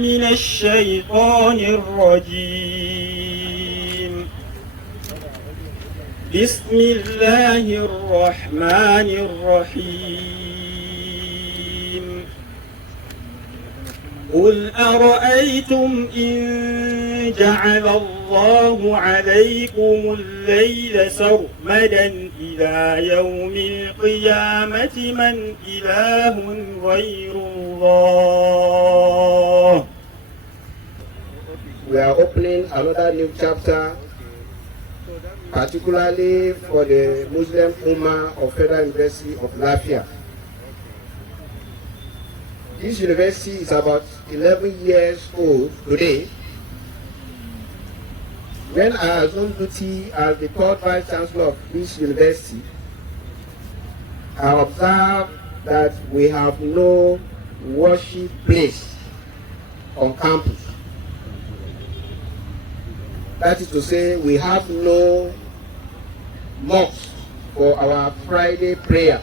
من الشيطان الرجيم. بسم الله الرحمن الرحيم. قل أرأيتم إن جعل الله عليكم الليل سرمدا إلى يوم القيامة من إله غير الله. We are opening another new chapter, particularly for the Muslim Ummah of Federal University of FULafia. This university is about 11 years old today. When I assumed duty as the third Vice Chancellor of this university, I observed that we have no worship place on campus. That is to say, we have no mosque for our Friday prayer.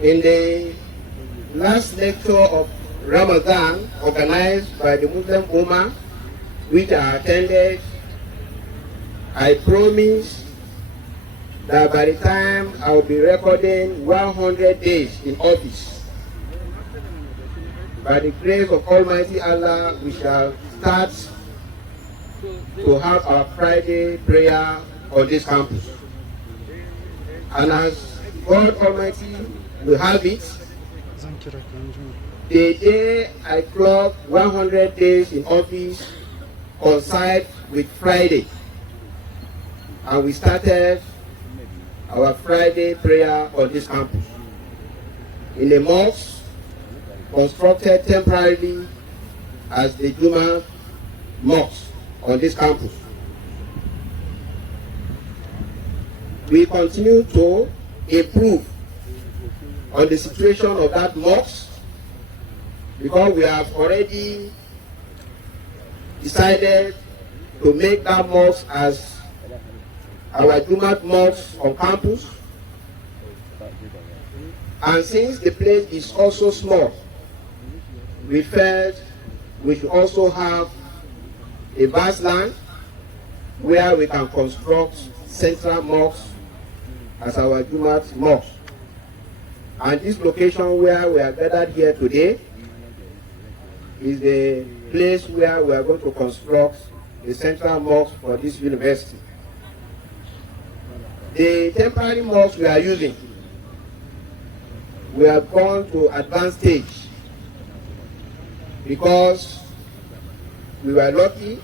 In the last lecture of Ramadan, organized by the Muslim Ummah, which I attended, I promised that by the time I will be recording 100 days in office, by the grace of Almighty Allah, we shall start to have our Friday prayer on this campus. And as God Almighty will have it, the day I clock 100 days in office coincide with Friday, and we started our Friday prayer on this campus in a mosque constructed temporarily as the Jumu'at Mosque on this campus. We continue to improve on the situation of that mosque because we have already decided to make that mosque as our Jumu'at Mosque on campus. And since the place is also small, we felt we should also have a vast land where we can construct central mosque as our Jumu'at Mosque. And this location where we are gathered here today is the place where we are going to construct the central mosque for this university. The temporary mosque we are using, we have gone to advanced stage because we were lucky.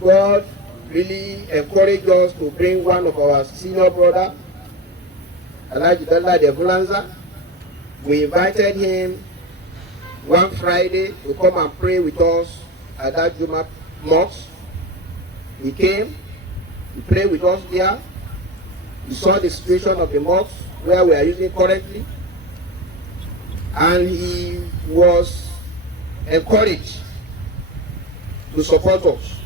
God really encouraged us to bring one of our senior brother, Alhaji Dalla de Bulanza. We invited him one Friday to come and pray with us at that Jumu'at Mosque. He came, he prayed with us there. He saw the situation of the mosque where we are using currently, and he was encouraged to support us.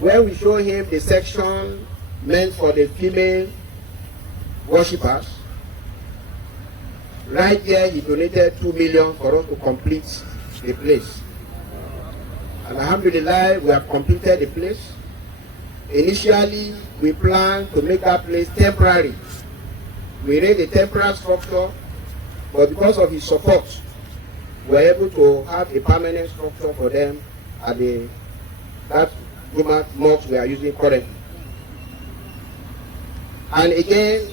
When we show him the section meant for the female worshippers, right there he donated 2 million for us to complete the place. And alhamdulillah, we have completed the place. Initially, we planned to make that place temporary. We raised a temporary structure, but because of his support, we were able to have a permanent structure for them at that Jumu'at Mosque we are using currently. And again,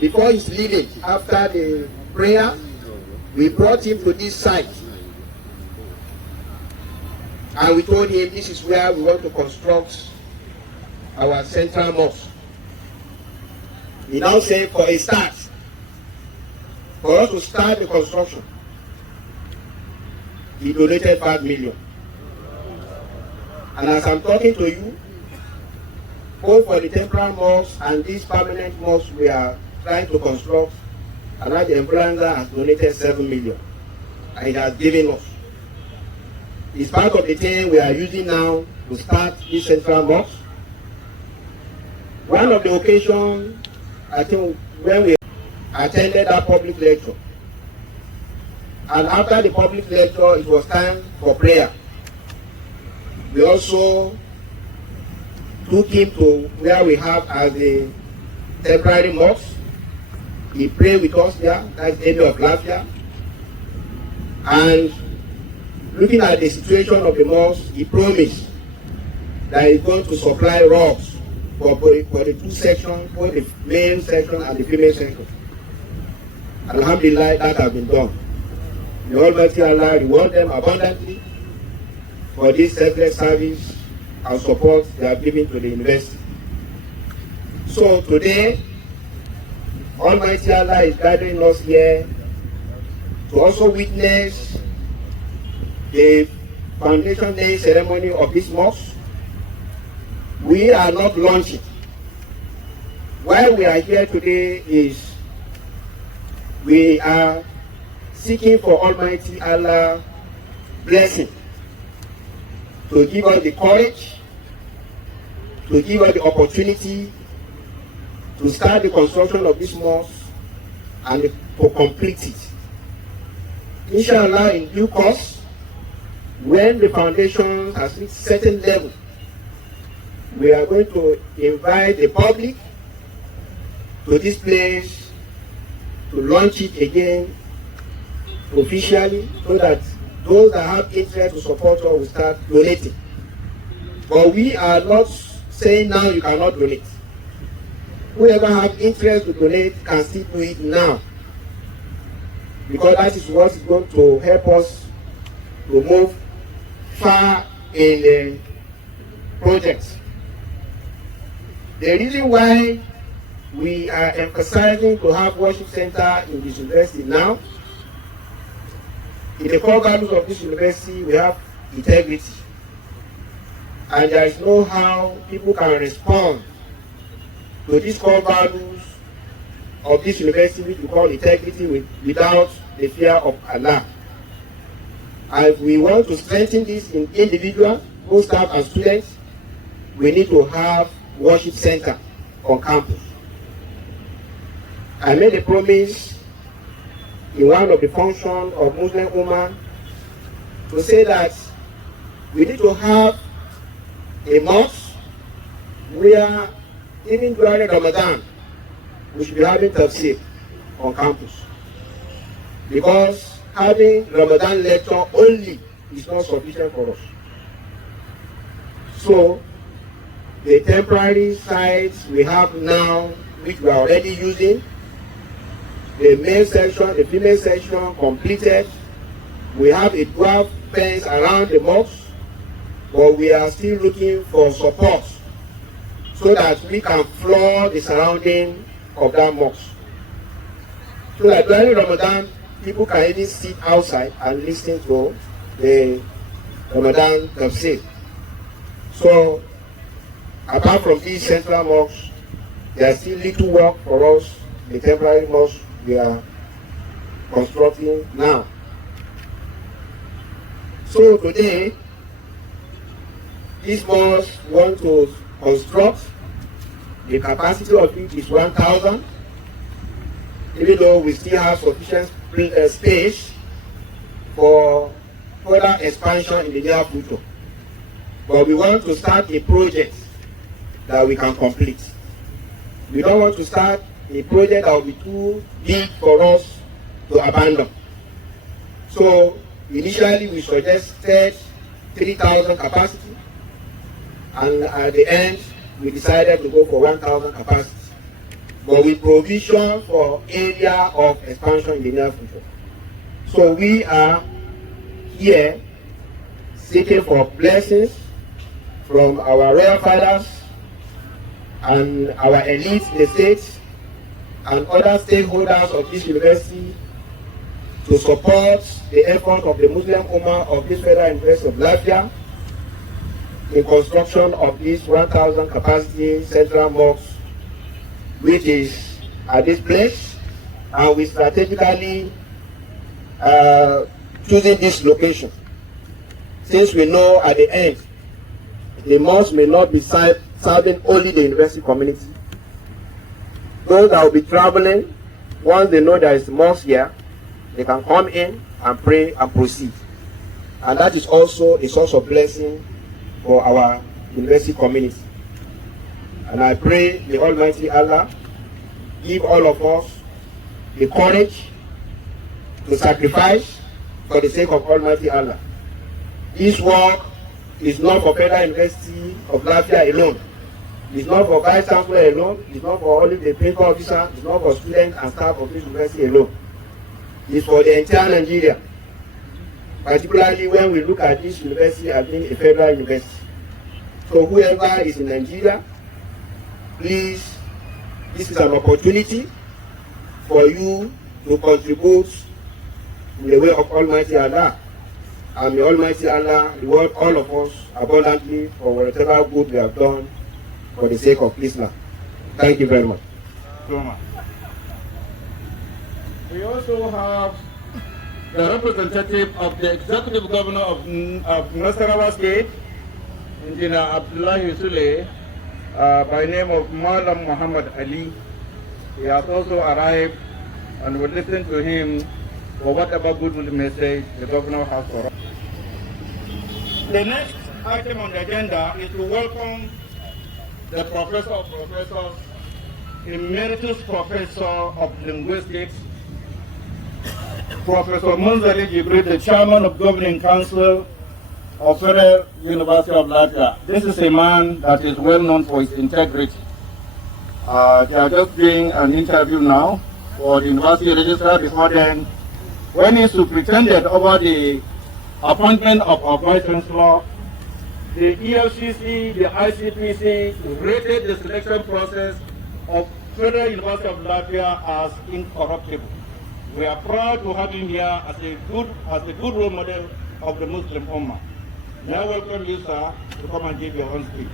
before his leaving, after the prayer, we brought him to this site. And we told him this is where we want to construct our central mosque. He now said for a start, for us to start the construction, he donated 5 million. And as I'm talking to you, both for the temporary mosque and this permanent mosque we are trying to construct, Alhaji Embranza has donated 7 million. And he has given us. It's part of the thing we are using now to start this central mosque. One of the occasions, I think, when we attended that public lecture, And after the public lecture, it was time for prayer. We also took him to where we have as a temporary mosque. He prayed with us there, that's the area of FULafia. And looking at the situation of the mosque, he promised that he's going to supply rocks for the two sections, both the male section and the female section. Alhamdulillah, that has been done. The Almighty Allah reward them abundantly for this selfless service and support they have given to the university. So today, Almighty Allah is gathering us here to also witness the foundation day ceremony of this mosque. We are not launching. Why we are here today is we are seeking for Almighty Allah blessing to give us the courage, to give us the opportunity to start the construction of this mosque and to complete it. Inshallah, in due course, when the foundation has reached certain level, we are going to invite the public to this place to launch it again officially, so that those that have interest to support us will start donating. But we are not saying now you cannot donate. Whoever have interest to donate can still do it now, because that is what is going to help us to move far in the project. The reason why we are emphasizing to have worship center in this university now, in the core values of this university, we have integrity. And there is no how people can respond to these core values of this university, which we call integrity, without the fear of Allah. And if we want to strengthen this in individuals, both staff and students, we need to have worship center on campus. I made a promise in one of the functions of Muslim Ummah to say that we need to have a mosque where even during Ramadan we should be having tafsir on campus, because having Ramadan lecture only is not sufficient for us. So the temporary sites we have now, which we are already using, the male section, the female section completed. We have a dwarf fence around the mosque, but we are still looking for support so that we can floor the surrounding of that mosque. So that during Ramadan, people can even sit outside and listen to the Ramadan tafsir. So, apart from these central mosques, there is still little work for us, the temporary mosque we are constructing now. So today, this mosque want to construct, the capacity of it is 1,000, even though we still have sufficient space for further expansion in the near future. But we want to start a project that we can complete. We don't want to start a project that will be too big for us to abandon. So initially we suggested 3,000 capacity, and at the end we decided to go for 1,000 capacity, but with provision for area of expansion in the near future. So we are here seeking for blessings from our royal fathers and our elite in the state and other stakeholders of this university to support the effort of the Muslim Ummah of this Federal University of FULafia in construction of this 1,000 capacity central mosque, which is at this place, and we strategically choosing this location, since we know at the end the mosque may not be serving only the university community. Those that will be traveling, once they know there is a mosque here, they can come in and pray and proceed. And that is also a source of blessing for our university community. And I pray the Almighty Allah give all of us the courage to sacrifice for the sake of Almighty Allah. This work is not for Federal University of FULafia alone. It's not for Vice Chancellor alone. It's not for only the principal officer. It's not for students and staff of this university alone. It's for the entire Nigeria. Particularly when we look at this university as being a federal university. So whoever is in Nigeria, please, this is an opportunity for you to contribute in the way of Almighty Allah. And may Almighty Allah reward all of us abundantly for whatever good we have done for the sake of Islam. Thank you very much. We also have the representative of the executive governor of Nasarawa State, Engineer Abdullahi Sule, by name of Malam Muhammad Ali. He has also arrived, and we'll listen to him for whatever good message the governor has for us. The next item on the agenda is to welcome the Professor of Professors, Emeritus Professor of Linguistics, Professor Munzali Jibril, the Chairman of Governing Council of Federal University of FULafia. This is a man that is well known for his integrity. They are just doing an interview now for the University Registrar. Before then, when he superintended over the appointment of our Vice Chancellor, the EFCC, the ICPC rated the selection process of Federal University of FULafia as incorruptible. We are proud to have him here as a good role model of the Muslim Ummah. Now welcome you, sir, to come and give your own speech.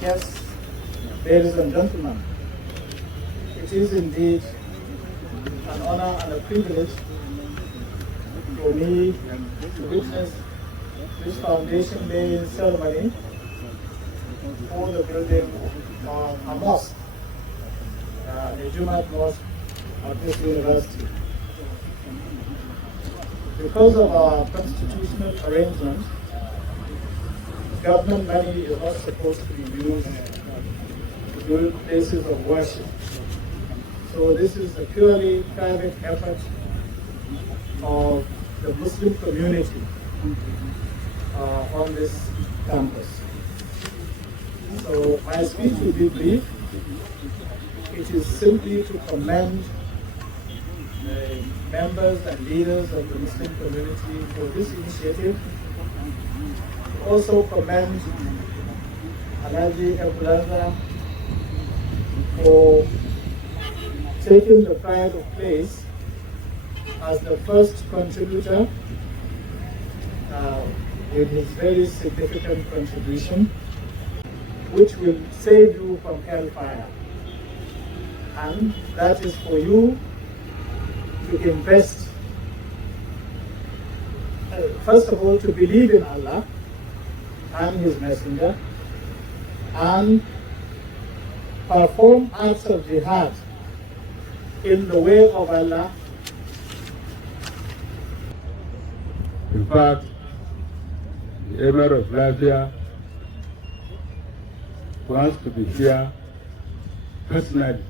Yes, ladies and gentlemen, it is indeed an honor and a privilege for me to witness this foundation laying ceremony for the building of a mosque, the Jumu'at Mosque at this university. Because of our constitutional arrangement, government money is not supposed to be used to build places of worship. So this is a purely private effort of the Muslim community on this campus. So my speech will be brief. It is simply to commend the members and leaders of the Muslim community for this initiative. Also commend Alhaji Abdullah for taking the pride of place as the first contributor with his very significant contribution, which will save you from hellfire. And that is for you to invest, first of all, to believe in Allah and His Messenger, and perform acts of jihad in the way of Allah. In fact, the Emir of FULafia wants to be here personally,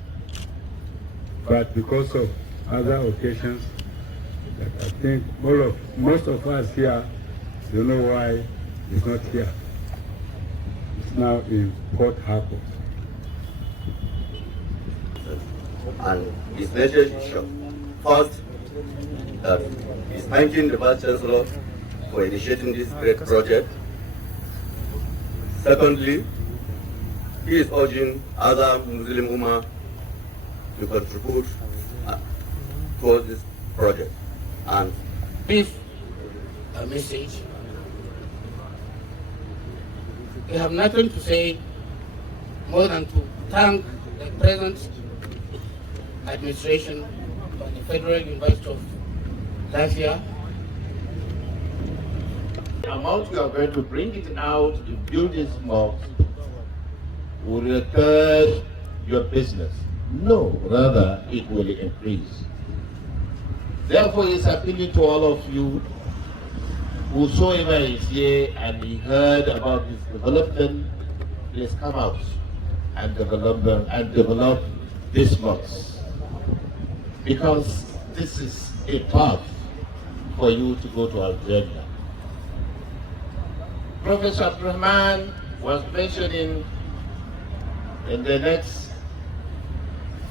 but because of other occasions, that I think most of us here don't know why he's not here. It's now in Port Harcourt. And his message is short. First, that he's thanking the Vice Chancellor for initiating this great project. Secondly, he is urging other Muslim Ummah to contribute towards this project. And brief message. We have nothing to say more than to thank the present administration of the Federal University of FULafia. The amount we are going to bring it out to build this mosque will return your business. No, rather it will increase. Therefore, it's appealing to all of you, whosoever is here and he heard about this development, please come out and develop this mosque. Because this is a path for you to go to Algeria. Professor Abdurrahman was mentioning in the next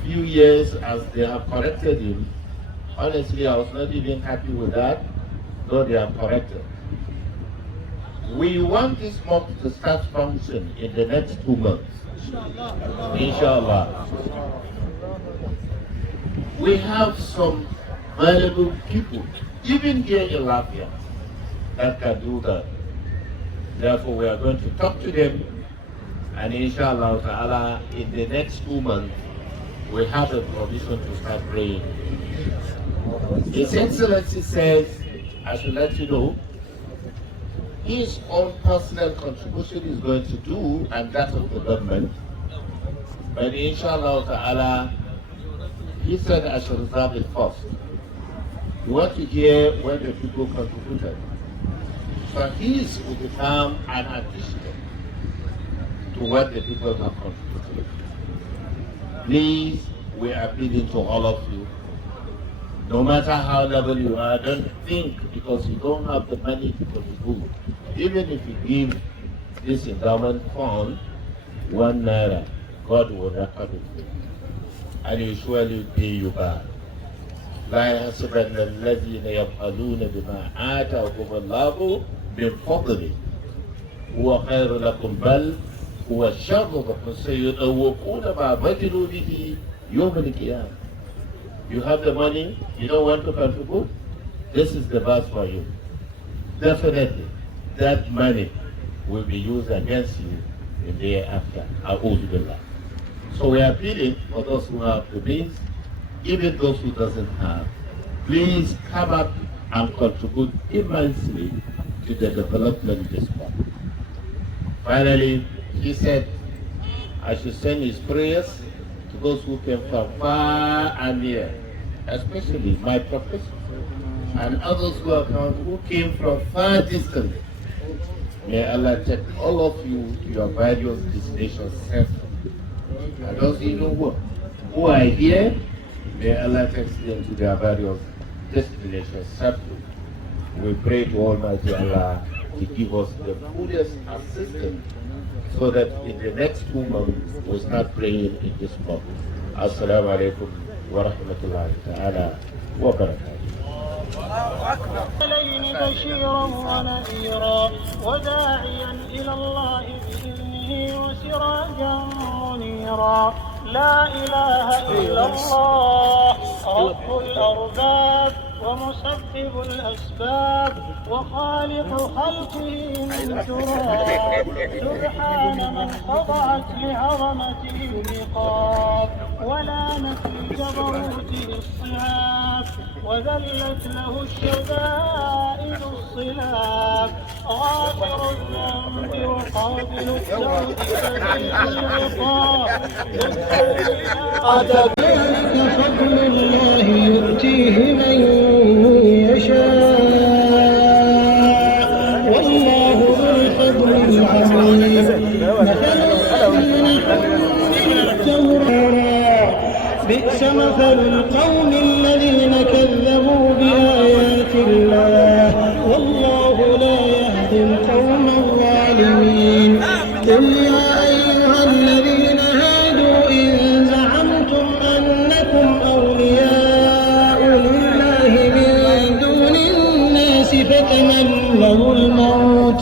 few years as they have corrected him. Honestly, I was not even happy with that, though they have corrected. We want this mosque to start function in the next 2 months. Inshallah. We have some valuable people, even here in FULafia, that can do that. Therefore, we are going to talk to them, and inshallah ta'ala, in the next 2 months, we have a provision to start praying. His Excellency says, I should let you know, his own personal contribution is going to do, and that of the government. But inshallah ta'ala, he said I should reserve it first. We want to hear when the people contributed. So his will become an addition to what the people have contributed. Please, we are appealing to all of you. No matter how level you are, don't think because you don't have the money to contribute. Even if you give this endowment fund 1 naira, God will record it and He will surely pay you back. لا يحسبن الذين يبخلون بما آتاهم الله من فضله هو خير لكم بل هو شر لكم سيطوقون ما بخلوا به يوم القيامة. You have the money, you don't want to contribute? This is the verse for you. Definitely, that money will be used against you in the year after. A'udhu billah. So we are appealing for those who have the means, even those who doesn't have. Please come up and contribute immensely to the development of this mosque. Finally, he said, I should send his prayers to those who came from far and near, especially my professors and others who came from far distance. May Allah take all of you to your various destinations safely. And those who are here, may Allah take them to their various destinations safely. We pray to Almighty Allah to give us the fullest assistance so that in the next 2 months we start praying in this month. Assalamu alaikum wa rahmatullahi ta'ala wa barakatuh. بشيرا ونذيرا وداعيا إلى الله بإذنه وسراجا منيرا لا إله إلا الله رب الأرباب ومسبب الأسباب وخالق خلقه من تراب سبحان من خضعت لعظمته الرقاب ولانت لجبروته الصعاب وذلت له الشدائد الصلاب غافر الذنب وقابل التوب بديع العقاب ذلك فضل الله يؤتيه من يشاء والله ذو الفضل العظيم مثل الذين حملوا التوراة بئس مثل القوم الذين كذبوا بآيات الله والله لا يهدي القوم الظالمين قل يا أيها الذين هادوا إن زعمتم أنكم أولياء لله من دون الناس فتمنوا الموت